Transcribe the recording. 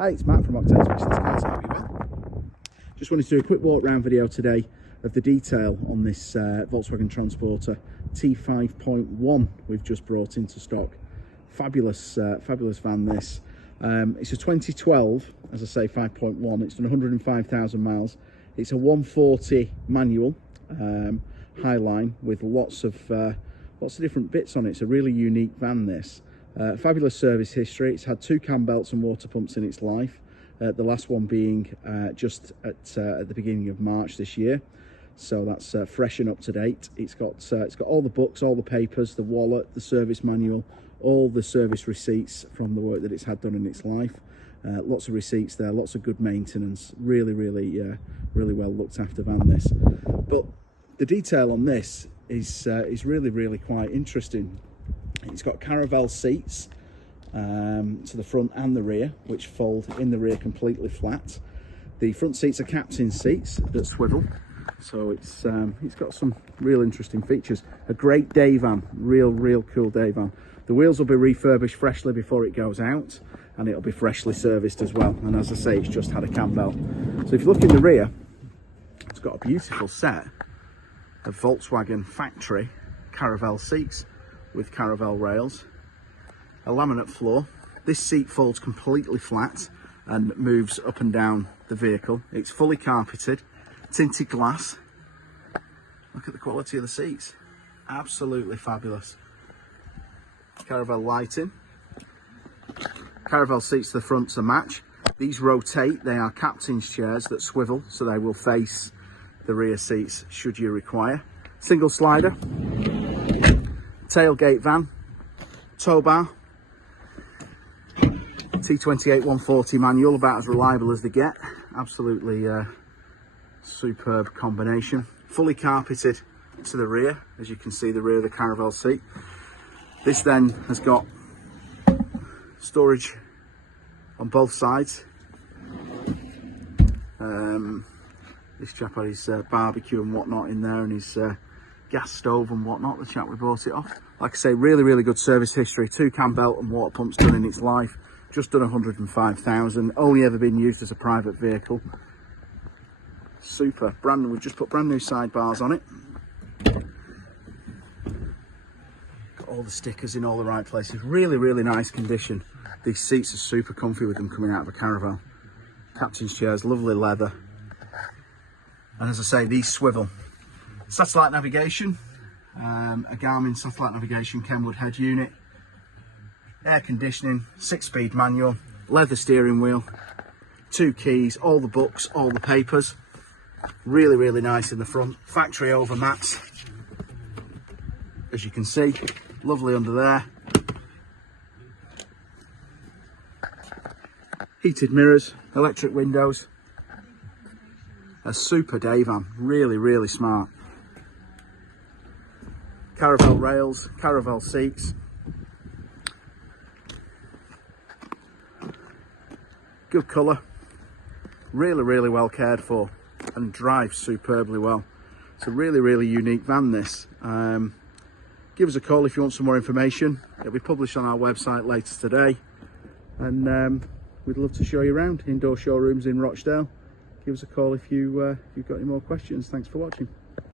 Hi, it's Matt from Octane Specialist Cars. How are you well? Just wanted to do a quick walk around video today of the detail on this Volkswagen Transporter T5.1 we've just brought into stock. Fabulous, fabulous van this. It's a 2012, as I say, 5.1. It's done 105,000 miles. It's a 140 manual Highline with lots of different bits on it. It's a really unique van, this. Fabulous service history. It's had 2 cam belts and water pumps in its life, the last one being just at the beginning of March this year, so that's fresh and up to date. It's got all the books, all the papers, the wallet, the service manual, all the service receipts from the work that it's had done in its life. Lots of receipts there, lots of good maintenance. Really well looked after van, this. But the detail on this is really quite interesting. It's got Caravelle seats to the front and the rear, which fold in the rear completely flat. The front seats are captain seats that swivel, so it's got some real interesting features. A great day van, real cool day van. The wheels will be refurbished freshly before it goes out, and it'll be freshly serviced as well. And as I say, it's just had a cam belt. So if you look in the rear, it's got a beautiful set of Volkswagen factory Caravelle seats with Caravelle rails, a laminate floor. This seat folds completely flat and moves up and down the vehicle. It's fully carpeted, tinted glass. Look at the quality of the seats, absolutely fabulous. Caravelle lighting, Caravelle seats to the front to match. These rotate, they are captain's chairs that swivel, so they will face the rear seats should you require. Single slider, tailgate van, tow bar, T28 140 manual, about as reliable as they get. Absolutely superb combination. Fully carpeted to the rear, as you can see the rear of the Caravelle seat. This then has got storage on both sides. This chap had his barbecue and whatnot in there, and his gas stove and whatnot, the chap we bought it off. Like I say, really good service history. 2 cam belt and water pumps done in its life. Just done 105,000. Only ever been used as a private vehicle. Super. Brand new. We've just put brand new sidebars on it. Got all the stickers in all the right places. Really nice condition. These seats are super comfy with them coming out of a Caravelle. Captain's chairs, lovely leather. And as I say, these swivel. Satellite navigation, a Garmin satellite navigation Kenwood head unit, air conditioning, 6-speed manual, leather steering wheel, 2 keys, all the books, all the papers. Really nice in the front. Factory over mats, as you can see, lovely under there. Heated mirrors, electric windows. A super day van, really smart. Caravelle rails, Caravelle seats. Good colour. Really well cared for, and drives superbly well. It's a really unique van, this. Give us a call if you want some more information. It'll be published on our website later today, and we'd love to show you around. Indoor showrooms in Rochdale. Give us a call if you've got any more questions. Thanks for watching.